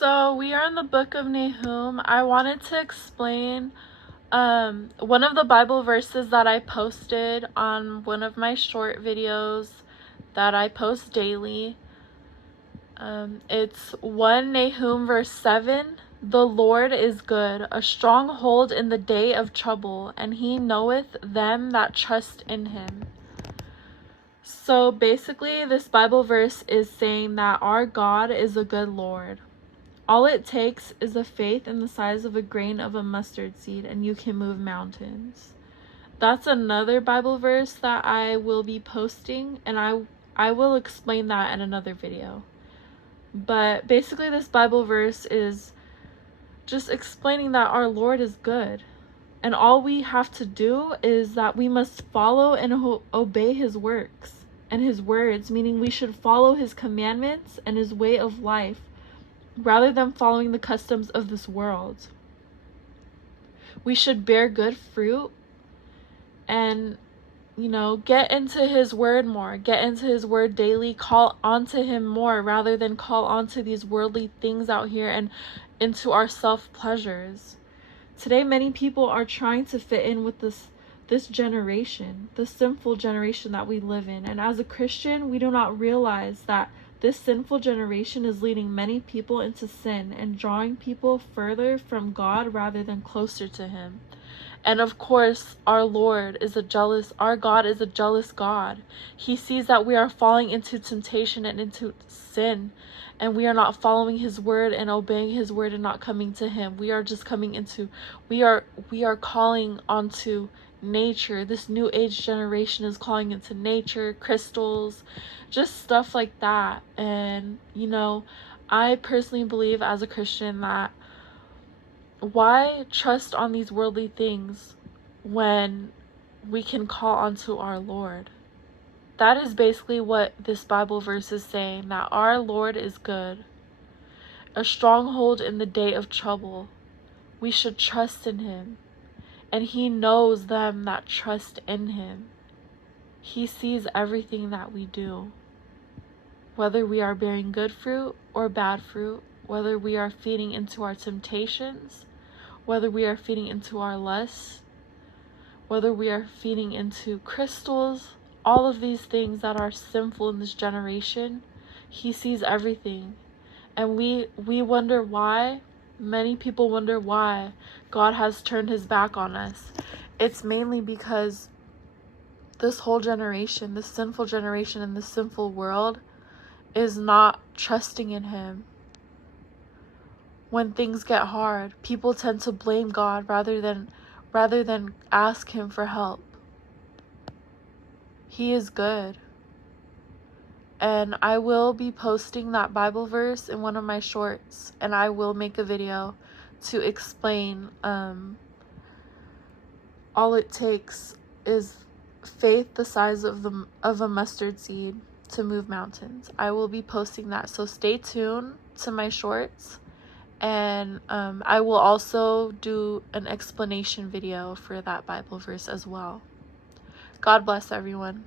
So we are in the book of Nahum. I wanted to explain one of the Bible verses that I posted on one of my short videos that I post daily. It's 1 Nahum verse 7. The Lord is good, a stronghold in the day of trouble, and he knoweth them that trust in him. So basically, this Bible verse is saying that our God is a good Lord. All it takes is a faith in the size of a grain of a mustard seed, and you can move mountains. That's another Bible verse that I will be posting, and I will explain that in another video. But basically, this Bible verse is just explaining that our Lord is good. And all we have to do is that we must follow and obey his works and his words, meaning we should follow his commandments and his way of life, rather than following the customs of this world. We should bear good fruit and, get into his word more, get into his word daily, call onto him more rather than call onto these worldly things out here and into our self-pleasures. Today, many people are trying to fit in with this generation, the sinful generation that we live in. And as a Christian, we do not realize that this sinful generation is leading many people into sin and drawing people further from God rather than closer to him. And of course, our God is a jealous God. He sees that we are falling into temptation and into sin, and we are not following his word and obeying his word and not coming to him. We are just we are calling onto nature. This new age generation is calling into nature, crystals, just stuff like that. And I personally believe as a Christian that why trust on these worldly things when we can call onto our Lord? That is basically what this Bible verse is saying, that our Lord is good, a stronghold in the day of trouble. We should trust in him, and he knows them that trust in him. He sees everything that we do, whether we are bearing good fruit or bad fruit, whether we are feeding into our temptations, whether we are feeding into our lusts, whether we are feeding into crystals, all of these things that are sinful in this generation. He sees everything. And we wonder why, many people wonder why God has turned his back on us. It's mainly because this whole generation, this sinful generation in this sinful world, is not trusting in him. When things get hard, people tend to blame God rather than ask him for help. He is good. And I will be posting that Bible verse in one of my shorts, and I will make a video to explain all it takes is faith the size of a mustard seed to move mountains. I will be posting that, so stay tuned to my shorts. And I will also do an explanation video for that Bible verse as well. God bless everyone.